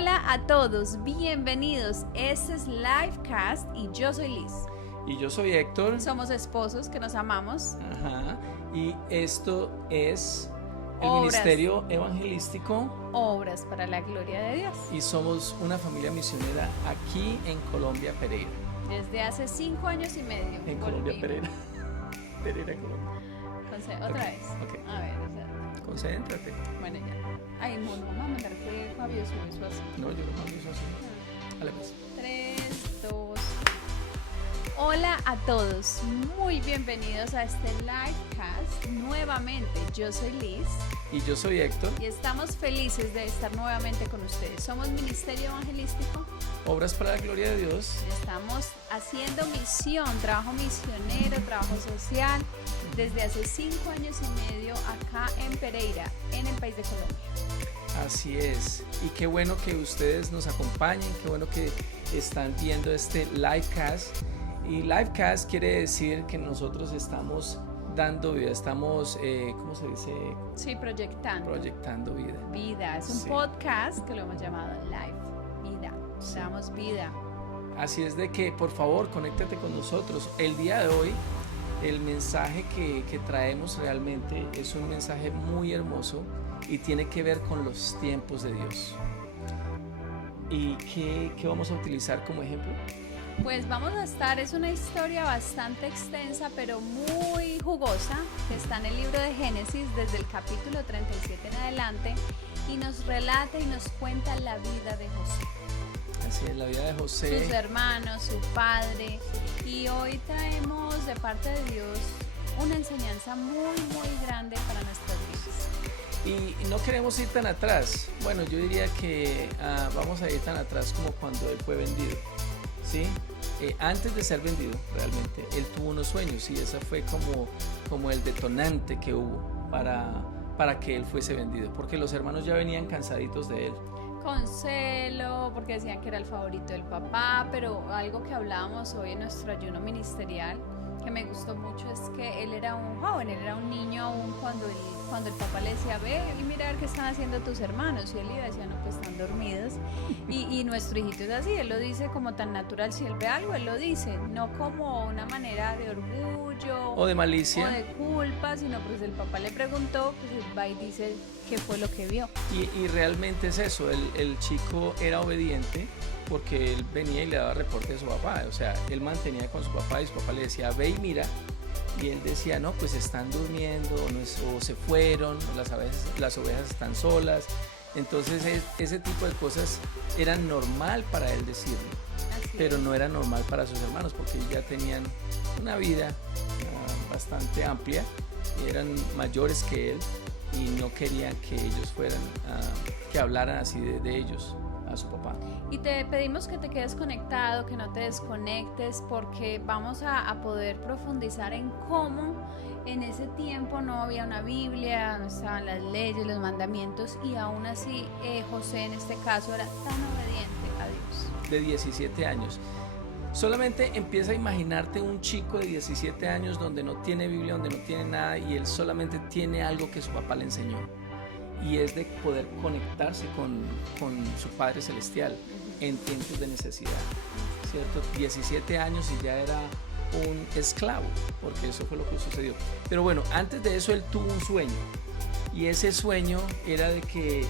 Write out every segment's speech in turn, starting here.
Hola a todos, bienvenidos. Este es Livecast y yo soy Liz. Y yo soy Héctor. Somos esposos que nos amamos. Ajá. Y esto es el Obras. Ministerio Evangelístico. Obras para la gloria de Dios. Y somos una familia misionera aquí en Colombia, Pereira. Desde hace 5 años y medio. En Colombia, Pereira. Pereira, Colombia. Otra vez. Okay. A ver, o sea. Concéntrate. Bueno, ya. Ay, no, vamos a mandar que Fabio sube eso así. No, yo no mando eso así. Dale pues. 3, 2. Hola a todos, muy bienvenidos a este Livecast. Nuevamente, yo soy Liz. Y yo soy Héctor. Y estamos felices de estar nuevamente con ustedes. Somos Ministerio Evangelístico. Obras para la gloria de Dios. Estamos haciendo misión, trabajo misionero, trabajo social, desde hace 5 años y medio acá en Pereira, en el país de Colombia. Así es. Y qué bueno que ustedes nos acompañen, qué bueno que están viendo este Livecast. Y Livecast quiere decir que nosotros estamos dando vida, estamos, ¿cómo se dice? Sí, proyectando vida. Vida, es un podcast que lo hemos llamado Live, vida, Sí. damos vida. Así es de que, por favor, conéctate con nosotros. El día de hoy, el mensaje que traemos realmente es un mensaje muy hermoso y tiene que ver con los tiempos de Dios. ¿Y qué vamos a utilizar como ejemplo? Pues vamos a estar, es una historia bastante extensa pero muy jugosa que está en el libro de Génesis desde el capítulo 37 en adelante y nos relata y nos cuenta la vida de José. Así es, la vida de José. Sus hermanos, su padre, y hoy traemos de parte de Dios una enseñanza muy grande para nuestras vidas. Y no queremos ir tan atrás. Bueno, yo diría que vamos a ir tan atrás como cuando él fue vendido. ¿Sí? Antes de ser vendido, realmente, él tuvo unos sueños y ese fue como el detonante que hubo para que él fuese vendido, porque los hermanos ya venían cansaditos de él. Con celo, porque decían que era el favorito del papá, pero algo que hablábamos hoy en nuestro ayuno ministerial, que me gustó mucho, es que él era un joven, él era un niño aún cuando el papá le decía, ve y mira a ver qué están haciendo tus hermanos, y él iba y decía, no, pues están dormidos, y nuestro hijito es así, él lo dice como tan natural, si él ve algo, él lo dice, no como una manera de orgullo, o de malicia, o de culpa, sino pues el papá le preguntó, pues él va y dice qué fue lo que vio. y realmente es eso, el chico era obediente, porque él venía y le daba reporte a su papá, o sea, él mantenía con su papá y su papá le decía, ve y mira, y él decía, no, pues están durmiendo, o se fueron, las ovejas están solas. Entonces ese tipo de cosas eran normal para él decirlo, pero no era normal para sus hermanos, porque ellos ya tenían una vida bastante amplia, eran mayores que él y no querían que ellos fueran, que hablaran así de ellos a su papá. Y te pedimos que te quedes conectado, que no te desconectes, porque vamos a poder profundizar en cómo en ese tiempo no había una Biblia, no estaban las leyes, los mandamientos, y aún así José en este caso era tan obediente a Dios. De 17 años. Solamente empieza a imaginarte un chico de 17 años donde no tiene Biblia, donde no tiene nada, y él solamente tiene algo que su papá le enseñó, y es de poder conectarse con su Padre Celestial en tiempos de necesidad, ¿cierto? 17 años y ya era un esclavo, porque eso fue lo que sucedió. Pero bueno, antes de eso él tuvo un sueño, y ese sueño era de que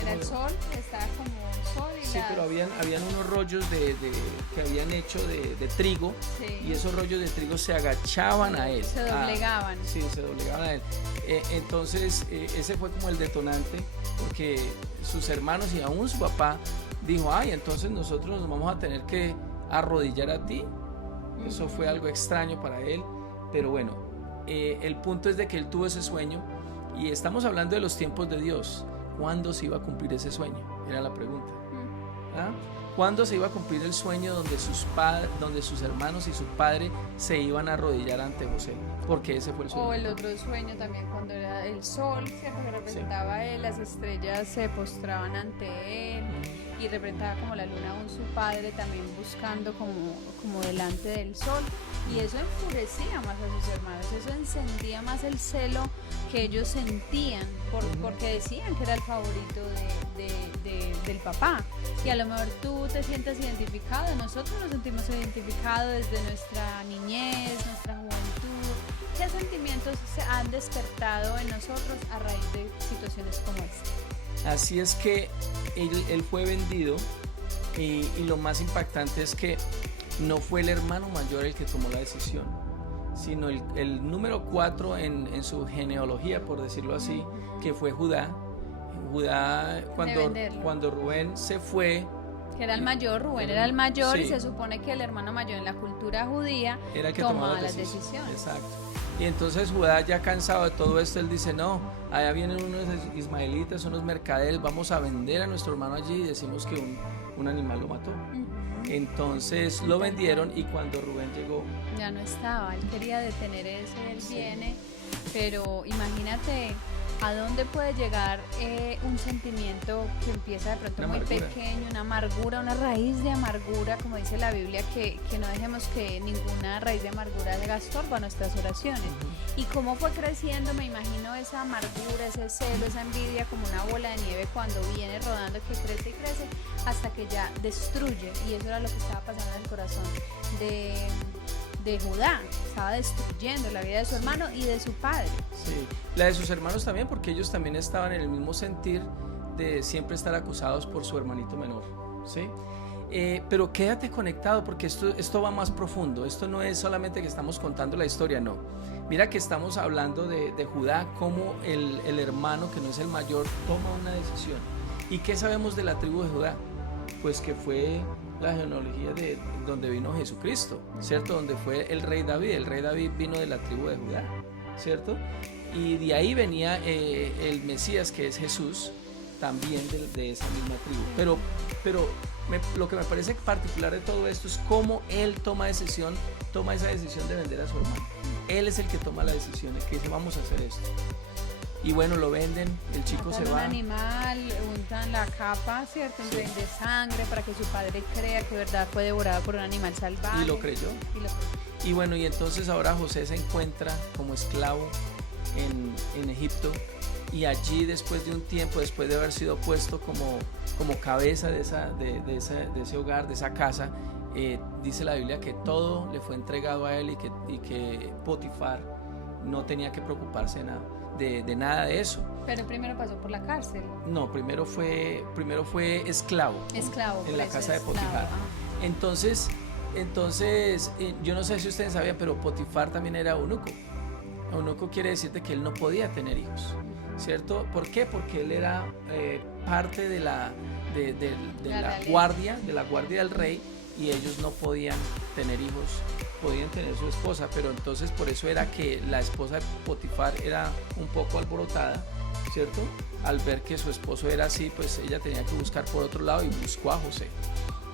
era el sol, estaba como sol y sí, pero habían unos rollos que habían hecho de trigo, sí. Y esos rollos de trigo se agachaban a él. Se doblegaban. Sí, se doblegaban a él. Entonces ese fue como el detonante, porque sus hermanos y aún su papá dijo, ay, entonces nosotros nos vamos a tener que arrodillar a ti. Eso fue algo extraño para él, pero bueno, el punto es de que él tuvo ese sueño, y estamos hablando de los tiempos de Dios. ¿Cuándo se iba a cumplir ese sueño? Era la pregunta. ¿Cuándo se iba a cumplir el sueño donde sus hermanos y su padre se iban a arrodillar ante José? Porque ese fue el sueño. O el otro sueño también, cuando era el sol, ¿cierto? Que representaba a él, las estrellas se postraban ante él, y representaba como la luna aún su padre también buscando como delante del sol, y eso enfurecía más a sus hermanos, eso encendía más el celo que ellos sentían porque decían que era el favorito del papá. Y a lo mejor tú te sientes identificado, nosotros nos sentimos identificados desde nuestra niñez, nuestra juventud. ¿Qué sentimientos se han despertado en nosotros a raíz de situaciones como esta? Así es que él fue vendido, y lo más impactante es que no fue el hermano mayor el que tomó la decisión, sino el número 4 en su genealogía, por decirlo así, que fue Judá. Cuando Rubén se fue, que era el mayor, Rubén era el mayor, sí. Y se supone que el hermano mayor en la cultura judía era el que tomaba las decisiones. Exacto. Y entonces Judá, ya cansado de todo esto, él dice: no, allá vienen unos ismaelitas, unos mercaderes, vamos a vender a nuestro hermano allí, y decimos que un animal lo mató. Entonces lo vendieron, y cuando Rubén llegó, ya no estaba, él quería detener eso, él viene, pero imagínate a dónde puede llegar un sentimiento que empieza de pronto muy pequeño, una amargura, una raíz de amargura, como dice la Biblia, que no dejemos que ninguna raíz de amargura haga estorbo a nuestras oraciones. Y cómo fue creciendo, me imagino esa amargura, ese celo, esa envidia como una bola de nieve cuando viene rodando, que crece y crece hasta que ya destruye, y eso era lo que estaba pasando en el corazón de Judá, estaba destruyendo la vida de su hermano y de su padre. Sí, la de sus hermanos también, porque ellos también estaban en el mismo sentir de siempre estar acusados por su hermanito menor, ¿sí? Pero quédate conectado, porque esto va más profundo. Esto no es solamente que estamos contando la historia, no. Mira que estamos hablando de Judá, como el hermano que no es el mayor toma una decisión. ¿Y qué sabemos de la tribu de Judá? Pues que fue la genealogía de donde vino Jesucristo, ¿cierto? Donde fue el rey David. El rey David vino de la tribu de Judá, ¿cierto? Y de ahí venía el Mesías, que es Jesús, también de esa misma tribu. Pero lo que me parece particular de todo esto es cómo él toma esa decisión de vender a su hermano. Él es el que toma la decisión, el que dice: vamos a hacer esto. Y bueno, lo venden, el chico se va. Un animal, untan la capa, ¿cierto? Sí. De sangre para que su padre crea que verdad fue devorado por un animal salvaje. Y lo creyó. Y bueno, y entonces ahora José se encuentra como esclavo en Egipto, y allí, después de un tiempo, después de haber sido puesto como cabeza de ese hogar, de esa casa, dice la Biblia que todo le fue entregado a él, y que Potifar no tenía que preocuparse de nada de eso. Pero primero pasó por la cárcel. No, primero fue esclavo en la casa de Potifar. Entonces yo no sé si ustedes sabían, pero Potifar también era eunuco. Eunuco quiere decirte que él no podía tener hijos, ¿cierto? ¿Por qué? Porque él era parte de la guardia del rey, y ellos no podían tener hijos, podían tener su esposa, pero entonces por eso era que la esposa de Potifar era un poco alborotada, ¿cierto? Al ver que su esposo era así, pues ella tenía que buscar por otro lado, y buscó a José.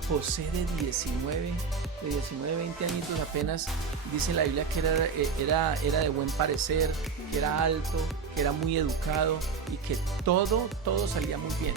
José de 19, 20 añitos apenas, dice la Biblia que era de buen parecer, que era alto, que era muy educado, y que todo salía muy bien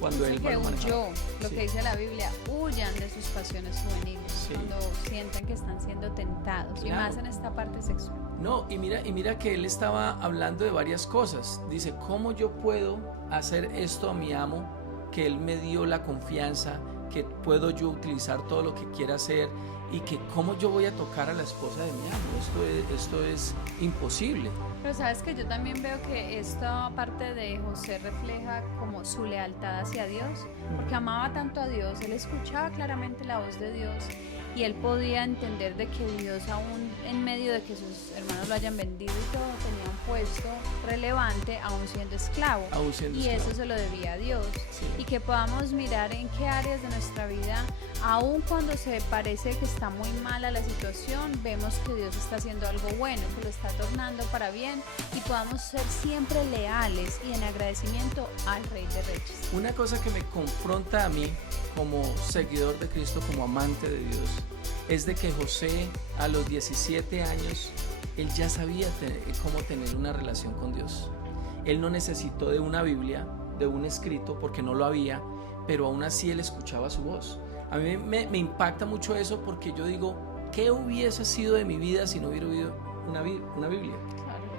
cuando él que huyó, lo sí. que dice la Biblia: huyan de sus pasiones juveniles, sí. Cuando sientan que están siendo tentados, claro. Y más en esta parte sexual. No, y mira que él estaba hablando de varias cosas. Dice: ¿cómo yo puedo hacer esto a mi amo, que él me dio la confianza, que puedo yo utilizar todo lo que quiera hacer, y que cómo yo voy a tocar a la esposa de mi amo? Esto es imposible. Pero sabes que yo también veo que esta parte de José refleja como su lealtad hacia Dios, porque amaba tanto a Dios, él escuchaba claramente la voz de Dios, y él podía entender de que Dios, aún en medio de que sus hermanos lo hayan vendido y todo, tenía un puesto relevante aún siendo esclavo, y eso se lo debía a Dios. Sí. Y que podamos mirar en qué áreas de nuestra vida, aun cuando se parece que está muy mala la situación, vemos que Dios está haciendo algo bueno, que lo está tornando para bien, y podamos ser siempre leales y en agradecimiento al Rey de Reyes. Una cosa que me confronta a mí como seguidor de Cristo, como amante de Dios, es de que José a los 17 años, él ya sabía cómo tener una relación con Dios. Él no necesitó de una Biblia, de un escrito, porque no lo había, pero aún así él escuchaba su voz. A mí me impacta mucho eso, porque yo digo, ¿qué hubiese sido de mi vida si no hubiera habido una Biblia?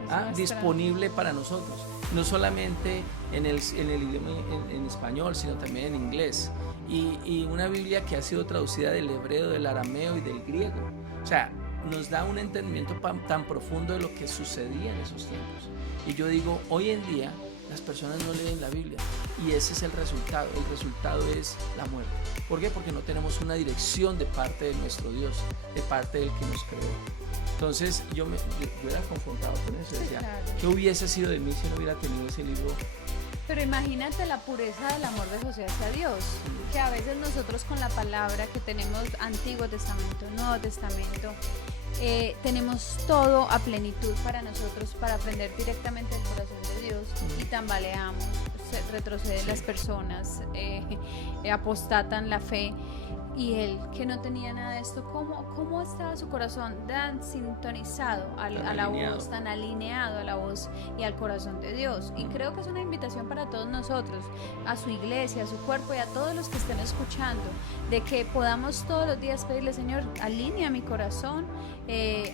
Claro, disponible para nosotros, no solamente en el idioma en español, sino también en inglés, y una Biblia que ha sido traducida del hebreo, del arameo y del griego. O sea, nos da un entendimiento tan profundo de lo que sucedía en esos tiempos. Y yo digo, hoy en día las personas no leen la Biblia, y ese es el resultado es la muerte. ¿Por qué? Porque no tenemos una dirección de parte de nuestro Dios, de parte del que nos creó. Entonces yo era confrontado con eso, decía, sí, claro. ¿Qué hubiese sido de mí si no hubiera tenido ese libro? Pero imagínate la pureza del amor de José hacia Dios, que a veces nosotros con la palabra que tenemos Antiguo Testamento, Nuevo Testamento, tenemos todo a plenitud para nosotros, para aprender directamente del corazón de Dios, y tambaleamos, retroceden las personas, apostatan la fe. Y él, que no tenía nada de esto, ¿cómo estaba su corazón tan sintonizado a la voz, tan alineado a la voz y al corazón de Dios? Y creo que es una invitación para todos nosotros, a su iglesia, a su cuerpo y a todos los que estén escuchando, de que podamos todos los días pedirle, Señor, alinea mi corazón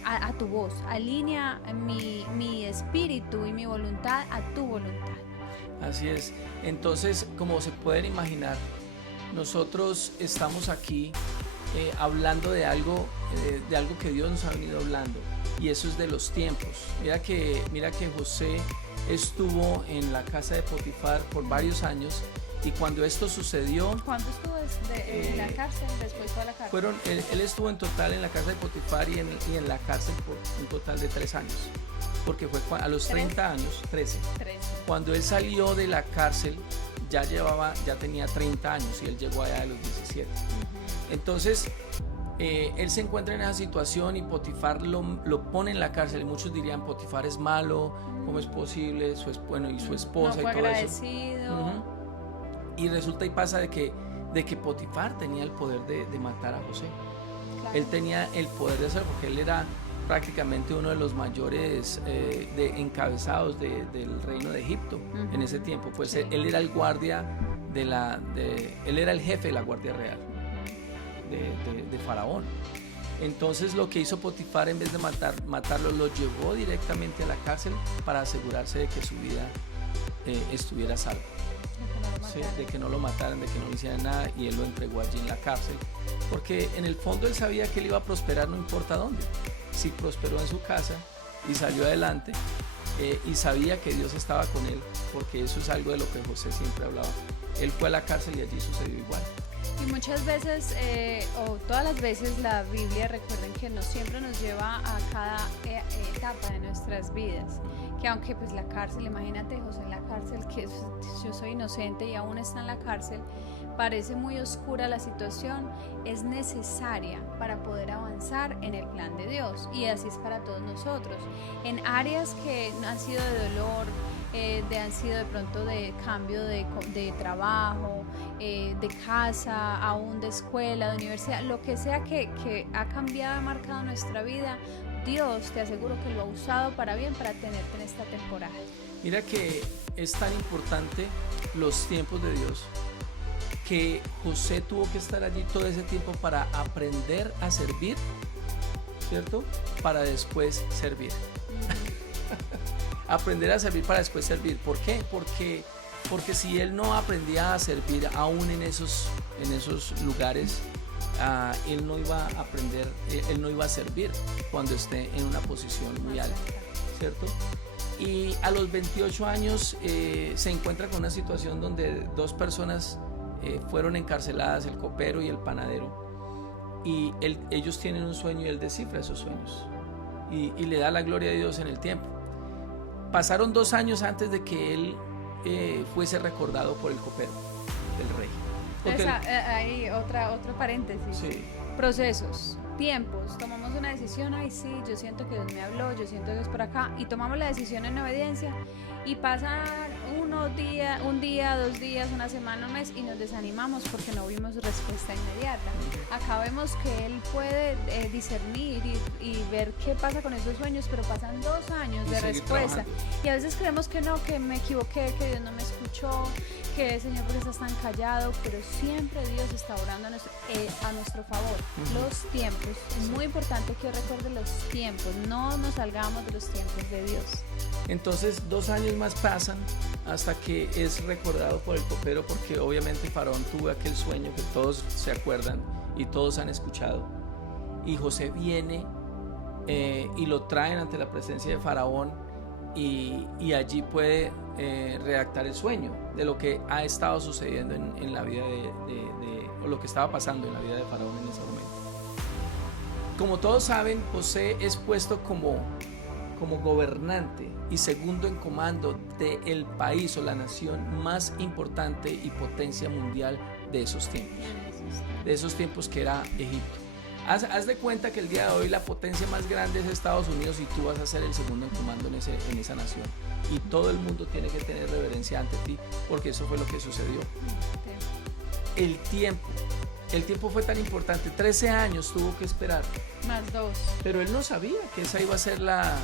a tu voz, alinea mi espíritu y mi voluntad a tu voluntad. Así es. Entonces, como se pueden imaginar, nosotros estamos aquí hablando de algo que Dios nos ha venido hablando, y eso es de los tiempos. Mira que José estuvo en la casa de Potifar por varios años, y cuando esto sucedió... ¿Cuánto estuvo en la cárcel? Después fue a la cárcel. Él estuvo en total en la casa de Potifar y en la cárcel por un total de 3 años, porque fue a los 30 años, 13. Cuando él salió de la cárcel, ya tenía 30 años, y él llegó allá a los 17. Entonces, él se encuentra en esa situación, y Potifar lo pone en la cárcel, y muchos dirían, Potifar es malo, ¿cómo es posible? Y su esposa no y todo agradecido. Eso. Y resulta y pasa de que Potifar tenía el poder de matar a José. Claro. Él tenía el poder de hacerlo, porque él era prácticamente uno de los mayores encabezados del reino de Egipto en ese tiempo. Pues sí. Él era el guardia él era el jefe de la guardia real de Faraón. Entonces lo que hizo Potifar, en vez de matarlo, lo llevó directamente a la cárcel para asegurarse de que su vida estuviera salva. Sí, de que no lo mataran, de que no le hicieran nada, y él lo entregó allí en la cárcel, porque en el fondo él sabía que él iba a prosperar no importa dónde. Si prosperó en su casa y salió adelante, y sabía que Dios estaba con él, porque eso es algo de lo que José siempre hablaba. Él fue a la cárcel y allí sucedió igual. Y muchas veces, o todas las veces, la Biblia, recuerden que siempre nos lleva a cada etapa de nuestras vidas. Que aunque pues la cárcel, imagínate José en la cárcel, que yo soy inocente y aún está en la cárcel, parece muy oscura la situación, es necesaria para poder avanzar en el plan de Dios, y así es para todos nosotros. En áreas que han sido de dolor, han sido de pronto de cambio de trabajo, de casa, aún de escuela, de universidad, lo que sea que ha cambiado, ha marcado nuestra vida, Dios, te aseguro que lo ha usado para bien, para tenerte en esta temporada. Mira que es tan importante los tiempos de Dios, que José tuvo que estar allí todo ese tiempo para aprender a servir, ¿cierto? Para después servir. Aprender a servir para después servir. ¿Por qué? Porque si él no aprendía a servir aún en esos lugares, él no iba a aprender, él no iba a servir cuando esté en una posición muy alta, ¿cierto? Y a los 28 años se encuentra con una situación donde 2 personas fueron encarceladas, el copero y el panadero, y ellos tienen un sueño, y él descifra esos sueños y le da la gloria a Dios en el tiempo. Pasaron 2 años antes de que él fuese recordado por el copero del rey. Hay otro paréntesis. Sí. Procesos, tiempos, tomamos una decisión, ay sí, yo siento que Dios me habló, yo siento que es por acá, y tomamos la decisión en obediencia, Y pasan un día, 2 días, una semana, un mes y nos desanimamos porque no vimos respuesta inmediata. Acá vemos que él puede discernir y ver qué pasa con esos sueños, pero pasan 2 años de respuesta. Y a veces creemos que no, que me equivoqué, que Dios no me escuchó, que Señor, ¿por qué estás tan callado? Pero siempre Dios está orando a nuestro favor. Los tiempos, es muy importante que recuerde los tiempos, no nos salgamos de los tiempos de Dios. Entonces 2 años más pasan hasta que es recordado por el copero, porque obviamente Faraón tuvo aquel sueño que todos se acuerdan y todos han escuchado, y José viene y lo traen ante la presencia de Faraón y allí puede redactar el sueño de lo que ha estado sucediendo en la vida o lo que estaba pasando en la vida de Faraón en ese momento. Como todos saben, José es puesto como gobernante y segundo en comando del país o la nación más importante y potencia mundial de esos tiempos que era Egipto. Haz de cuenta que el día de hoy la potencia más grande es Estados Unidos y tú vas a ser el segundo en comando en esa nación, y todo el mundo tiene que tener reverencia ante ti, porque eso fue lo que sucedió. El tiempo fue tan importante, 13 años tuvo que esperar. Más 2. Pero él no sabía que esa iba a ser la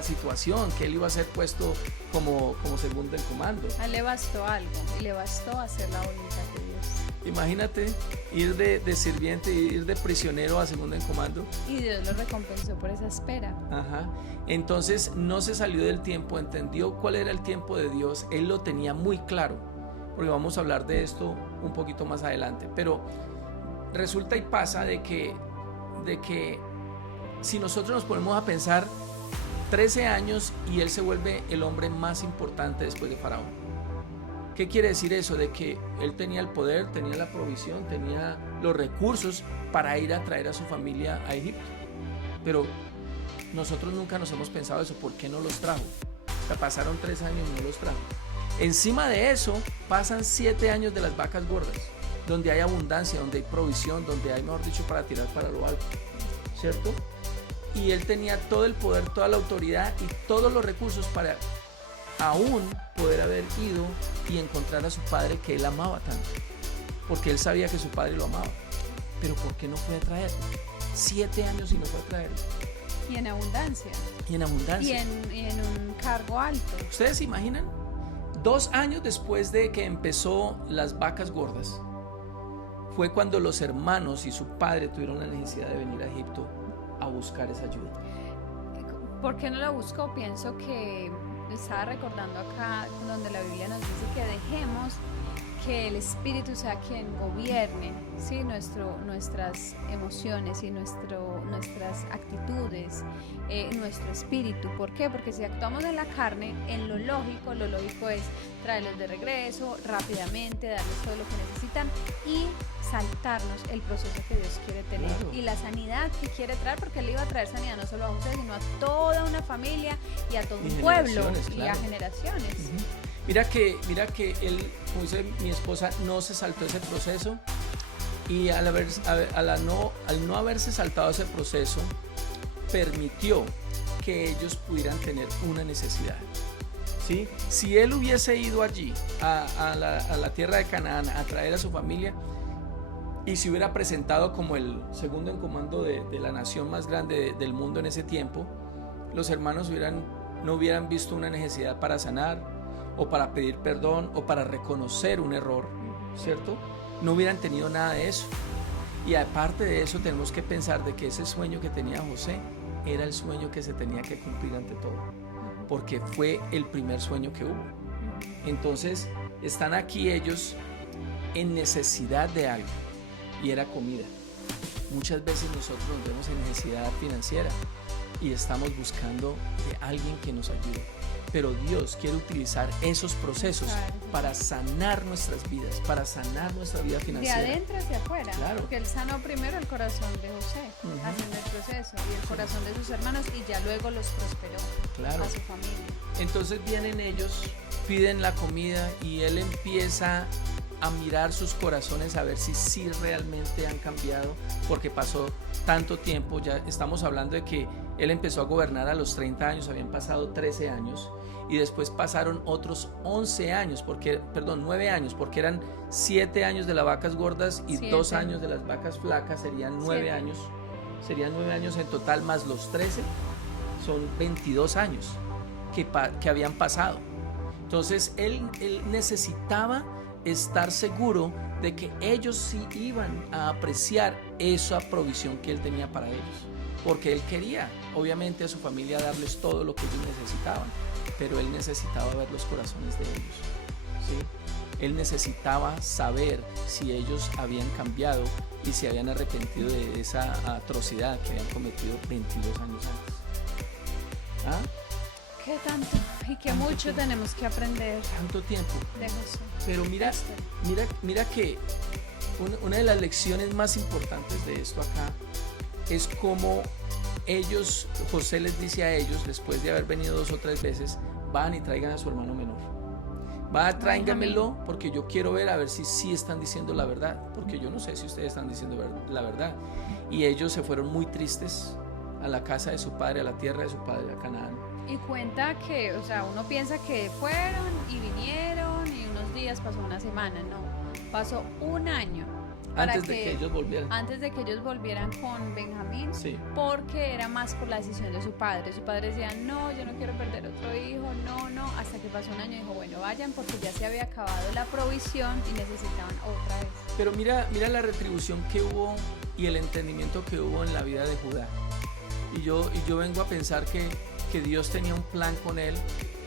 situación, que él iba a ser puesto como segundo en comando. A él le bastó algo, y le bastó hacer la voluntad de Dios. Imagínate ir de sirviente, ir de prisionero a segundo en comando. Y Dios lo recompensó por esa espera. Ajá. Entonces no se salió del tiempo, entendió cuál era el tiempo de Dios, él lo tenía muy claro, porque vamos a hablar de esto un poquito más adelante. Pero resulta y pasa de que si nosotros nos ponemos a pensar, 13 años y él se vuelve el hombre más importante después de Faraón. ¿Qué quiere decir eso? De que él tenía el poder, tenía la provisión, tenía los recursos para ir a traer a su familia a Egipto. Pero nosotros nunca nos hemos pensado eso. ¿Por qué no los trajo? O sea, pasaron 3 años y no los trajo. Encima de eso pasan 7 años de las vacas gordas, donde hay abundancia, donde hay provisión, donde hay, mejor dicho, para tirar para lo alto, ¿cierto? Y él tenía todo el poder, toda la autoridad y todos los recursos para aún poder haber ido y encontrar a su padre, que él amaba tanto, porque él sabía que su padre lo amaba. Pero ¿por qué no fue a traerlo? 7 años y no fue a traerlo. Y en abundancia. Y en abundancia. Y en un cargo alto. ¿Ustedes se imaginan? 2 años después de que empezó las vacas gordas, fue cuando los hermanos y su padre tuvieron la necesidad de venir a Egipto a buscar esa ayuda. ¿Por qué no la buscó? Pienso que estaba recordando acá donde la Biblia nos dice que dejemos que el Espíritu sea quien gobierne, ¿sí? Nuestras emociones y nuestras actitudes, nuestro espíritu. ¿Por qué? Porque si actuamos en la carne, en lo lógico es traerlos de regreso rápidamente, darles todo lo que necesitan y saltarnos el proceso que Dios quiere tener, claro, y la sanidad que quiere traer, porque Él iba a traer sanidad no solo a José, sino a toda una familia y a todo un pueblo, claro, y a generaciones. Mira que él, como dice mi esposa, no se saltó ese proceso, y al no haberse saltado ese proceso, permitió que ellos pudieran tener una necesidad. ¿Sí? Si él hubiese ido allí a la tierra de Canaán a traer a su familia y se hubiera presentado como el segundo en comando de la nación más grande del mundo en ese tiempo, los hermanos no hubieran visto una necesidad para sanar o para pedir perdón o para reconocer un error, ¿cierto? No hubieran tenido nada de eso. Y aparte de eso, tenemos que pensar de que ese sueño que tenía José era el sueño que se tenía que cumplir ante todo, porque fue el primer sueño que hubo. Entonces están aquí ellos en necesidad de algo, y era comida. Muchas veces nosotros nos vemos en necesidad financiera y estamos buscando de alguien que nos ayude, pero Dios quiere utilizar esos procesos para sanar nuestras vidas, para sanar nuestra vida financiera. De adentro hacia afuera, claro, porque Él sanó primero el corazón de José, haciendo el proceso, y el corazón de sus hermanos, y ya luego los prosperó, claro, a su familia. Entonces vienen ellos, piden la comida, y Él empieza a mirar sus corazones a ver si realmente han cambiado, porque pasó tanto tiempo. Ya estamos hablando de que Él empezó a gobernar a los 30 años, habían pasado 13 años, y después pasaron otros 9 años, porque eran 7 años de las vacas gordas y 2 años de las vacas flacas, serían 9 años. Serían 9 años en total, más los 13, son 22 años que habían pasado. Entonces él necesitaba estar seguro de que ellos sí iban a apreciar esa provisión que él tenía para ellos, porque él quería obviamente a su familia darles todo lo que ellos necesitaban, pero él necesitaba ver los corazones de ellos, ¿sí? Él necesitaba saber si ellos habían cambiado y se habían arrepentido de esa atrocidad que habían cometido 22 años antes. ¿Ah? ¿Qué tanto? Y qué mucho tenemos que aprender. Tanto tiempo. De José. Pero mira que una de las lecciones más importantes de esto acá es cómo José les dice a ellos, después de haber venido 2 o 3 veces, van y traigan a su hermano menor. Tráigamelo, porque yo quiero ver a ver si sí están diciendo la verdad, porque yo no sé si ustedes están diciendo la verdad. Y ellos se fueron muy tristes a la casa de su padre, a la tierra de su padre, a Canaán. Y cuenta que, o sea, uno piensa que fueron y vinieron y unos días, pasó una semana, no, pasó un año. Antes de que ellos volvieran. Antes de que ellos volvieran con Benjamín, sí. Porque era más por la decisión de su padre. Su padre decía, no, yo no quiero perder otro hijo, no, hasta que pasó un año y dijo, bueno, vayan porque ya se había acabado la provisión y necesitaban otra vez. Pero mira la retribución que hubo y el entendimiento que hubo en la vida de Judá. Y yo vengo a pensar que Dios tenía un plan con él,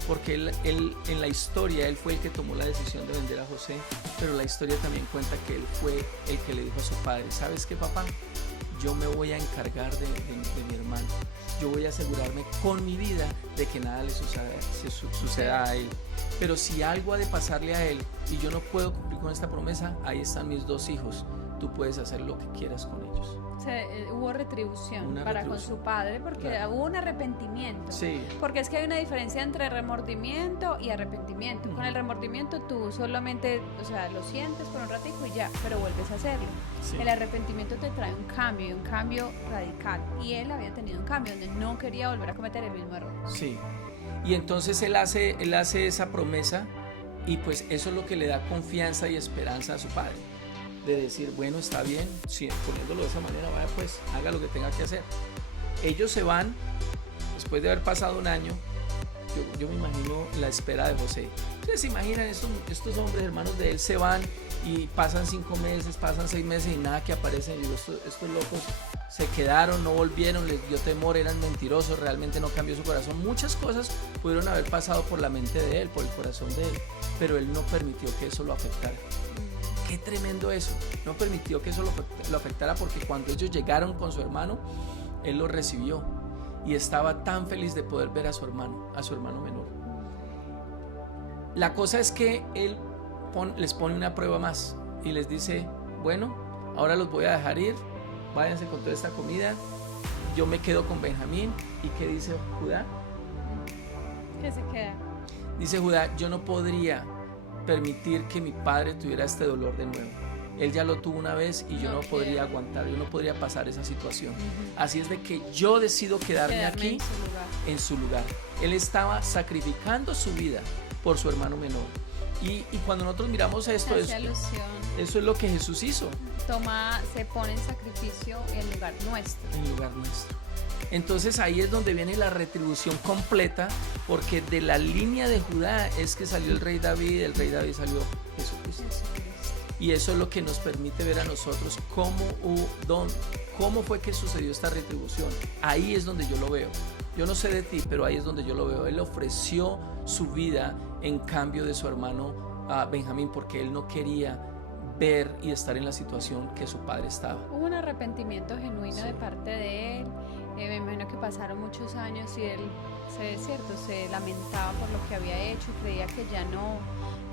porque él en la historia, él fue el que tomó la decisión de vender a José, pero la historia también cuenta que él fue el que le dijo a su padre, ¿sabes qué, papá? Yo me voy a encargar de mi hermano, yo voy a asegurarme con mi vida de que nada le suceda a él, pero si algo ha de pasarle a él y yo no puedo cumplir con esta promesa, ahí están mis 2 hijos, tú puedes hacer lo que quieras con ellos. Hubo retribución con su padre, porque claro. Hubo un arrepentimiento, sí. Porque es que hay una diferencia entre remordimiento y arrepentimiento. Con el remordimiento tú solamente, o sea, lo sientes por un ratico y ya, pero vuelves a hacerlo. Sí. El arrepentimiento te trae un cambio, y un cambio radical, y él había tenido un cambio donde no quería volver a cometer el mismo error. Sí, y entonces él hace esa promesa, y pues eso es lo que le da confianza y esperanza a su padre, de decir, bueno, está bien, sí, poniéndolo de esa manera, vaya pues, haga lo que tenga que hacer. Ellos se van, después de haber pasado un año, yo me imagino la espera de José. Ustedes se imaginan, estos hombres, hermanos de él, se van y pasan 5 meses, pasan 6 meses y nada que aparecen. Y digo, estos locos se quedaron, no volvieron, les dio temor, eran mentirosos, realmente no cambió su corazón. Muchas cosas pudieron haber pasado por la mente de él, por el corazón de él, pero él no permitió que eso lo afectara. Qué tremendo eso, no permitió que eso lo afectara, porque cuando ellos llegaron con su hermano, él lo recibió y estaba tan feliz de poder ver a su hermano menor. La cosa es que él les pone una prueba más y les dice, bueno, ahora los voy a dejar ir, váyanse con toda esta comida, yo me quedo con Benjamín. ¿Y qué dice Judá? ¿Qué se queda? Dice Judá, yo no podría permitir que mi padre tuviera este dolor de nuevo. Él ya lo tuvo una vez y yo no podría aguantar, yo no podría pasar esa situación. Así es de que yo decido quedarme aquí en su lugar. Él estaba sacrificando su vida por su hermano menor. Y cuando nosotros miramos esto, eso es lo que Jesús hizo. Se pone en sacrificio en lugar nuestro. En lugar nuestro. Entonces ahí es donde viene la retribución completa, porque de la línea de Judá es que salió el rey David, del rey David salió Jesucristo. Y eso es lo que nos permite ver a nosotros cómo fue que sucedió esta retribución. Ahí es donde yo lo veo. Yo no sé de ti, pero ahí es donde yo lo veo. Él ofreció su vida en cambio de su hermano Benjamín, porque él no quería ver y estar en la situación que su padre estaba. Hubo un arrepentimiento genuino de parte de él. Me imagino que pasaron muchos años y él se lamentaba por lo que había hecho y creía que ya no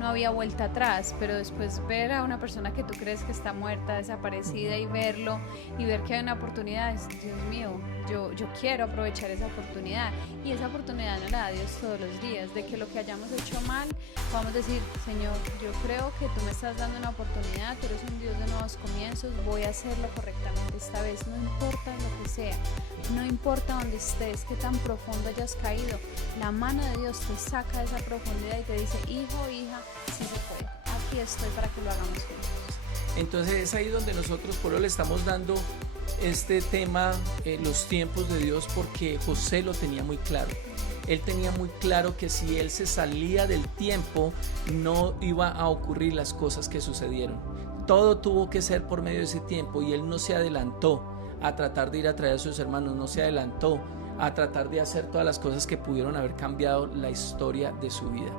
había vuelta atrás, pero después ver a una persona que tú crees que está muerta, desaparecida, y verlo y ver que hay una oportunidad, Dios mío, yo quiero aprovechar esa oportunidad, y esa oportunidad no la da Dios todos los días, de que lo que hayamos hecho mal, podamos decir, Señor, yo creo que tú me estás dando una oportunidad, tú eres un Dios de nuevos comienzos, voy a hacerlo correctamente esta vez, no importa lo que sea, no importa dónde estés, qué tan profundo hayas caído, la mano de Dios te saca de esa profundidad y te dice, hijo, hija, sí se puede, aquí estoy para que lo hagamos juntos. Entonces es ahí donde nosotros por eso le estamos dando este tema, los tiempos de Dios, porque José lo tenía muy claro. Él tenía muy claro que si él se salía del tiempo, no iba a ocurrir las cosas que sucedieron. Todo tuvo que ser por medio de ese tiempo, y él no se adelantó a tratar de ir a traer a sus hermanos, no se adelantó a tratar de hacer todas las cosas que pudieron haber cambiado la historia de su vida.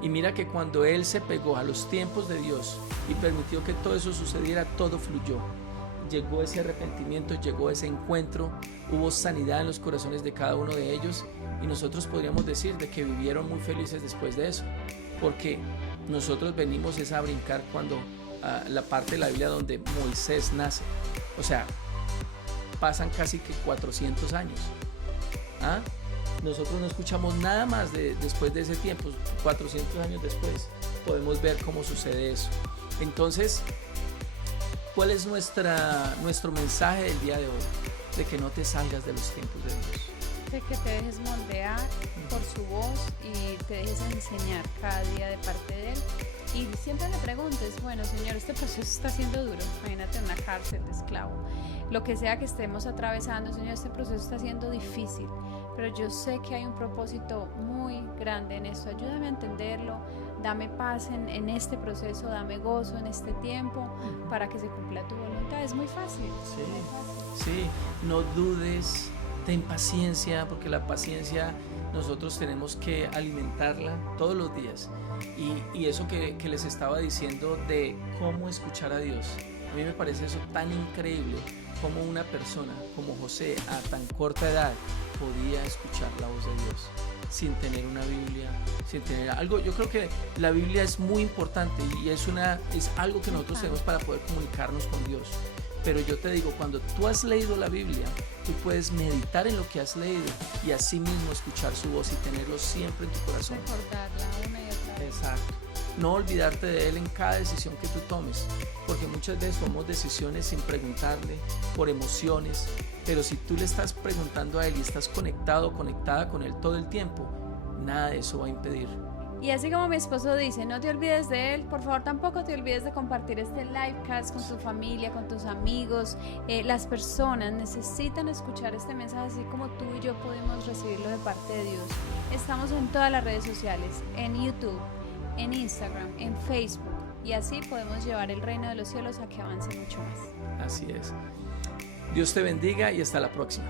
Y mira que cuando él se pegó a los tiempos de Dios y permitió que todo eso sucediera, todo fluyó. Llegó ese arrepentimiento, llegó ese encuentro, hubo sanidad en los corazones de cada uno de ellos, y nosotros podríamos decir de que vivieron muy felices después de eso, porque nosotros venimos es a brincar cuando la parte de la Biblia donde Moisés nace. O sea, pasan casi que 400 años. Nosotros no escuchamos nada más después de ese tiempo. 400 años después podemos ver cómo sucede eso. Entonces, ¿cuál es nuestro mensaje del día de hoy? De que no te salgas de los tiempos de Dios, de que te dejes moldear por su voz y te dejes enseñar cada día de parte de él. Y siempre le preguntes, bueno, Señor, este proceso está siendo duro, imagínate en una cárcel de esclavo, lo que sea que estemos atravesando, Señor, este proceso está siendo difícil, pero yo sé que hay un propósito muy grande en esto, ayúdame a entenderlo, dame paz en este proceso, dame gozo en este tiempo para que se cumpla tu voluntad. Es muy fácil. Sí, muy fácil. Sí, no dudes, ten paciencia, porque la paciencia nosotros tenemos que alimentarla todos los días. Y eso que les estaba diciendo de cómo escuchar a Dios, a mí me parece eso tan increíble, como una persona como José a tan corta edad podía escuchar la voz de Dios sin tener una Biblia, sin tener algo. Yo creo que la Biblia es muy importante y es algo que nosotros tenemos para poder comunicarnos con Dios. Pero yo te digo, cuando tú has leído la Biblia, tú puedes meditar en lo que has leído y así mismo escuchar su voz y tenerlo siempre en tu corazón. Recordarla una y otra vez. Exacto. No olvidarte de Él en cada decisión que tú tomes, porque muchas veces tomamos decisiones sin preguntarle, por emociones, pero si tú le estás preguntando a Él y estás conectado o conectada con Él todo el tiempo, nada de eso va a impedir. Y así como mi esposo dice, no te olvides de él, por favor tampoco te olvides de compartir este livecast con tu familia, con tus amigos. Las personas necesitan escuchar este mensaje así como tú y yo podemos recibirlo de parte de Dios. Estamos en todas las redes sociales, en YouTube, en Instagram, en Facebook, y así podemos llevar el reino de los cielos a que avance mucho más. Así es. Dios te bendiga y hasta la próxima.